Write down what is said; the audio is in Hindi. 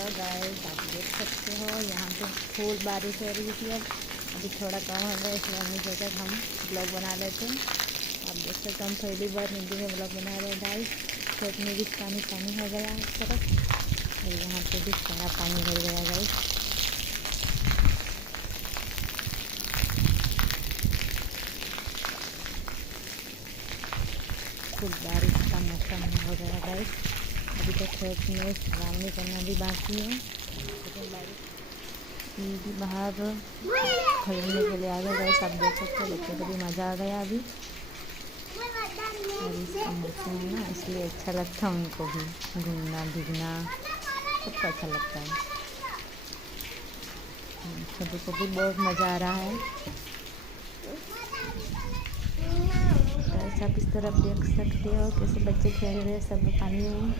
हेलो गाइस, आप देख सकते हो यहाँ पे फुल बारिश हो रही थी। अब अभी थोड़ा कम हो गया, इसलिए हमने सोचा कि हम ब्लॉग बना लेते हैं। आप देख सकते हो हम पहली बार हिंदी में ब्लॉग बना रहे हैं गाइस। खेत में भी पानी पानी हो गया इस तरफ, और यहाँ पे भी सारा पानी भर गया गाइस। फुल बारिश का मौसम हो गया गाइस। अभी तक खेत में छावनी करना भी बाकी है, लेकिन बारिश भी बाहर खेलने के लिए आ गए गाइस। आप देख सकते हो बच्चों को भी मज़ा आ गया अभी। बारिश का मौसम है ना, इसलिए अच्छा लगता है उनको भी, घूमना भीगना सबको अच्छा लगता है। सभी को भी बहुत मज़ा आ रहा है गाइस। आप इस तरफ देख सकते हो कैसे बच्चे खेल रहे हैं सब पानी में।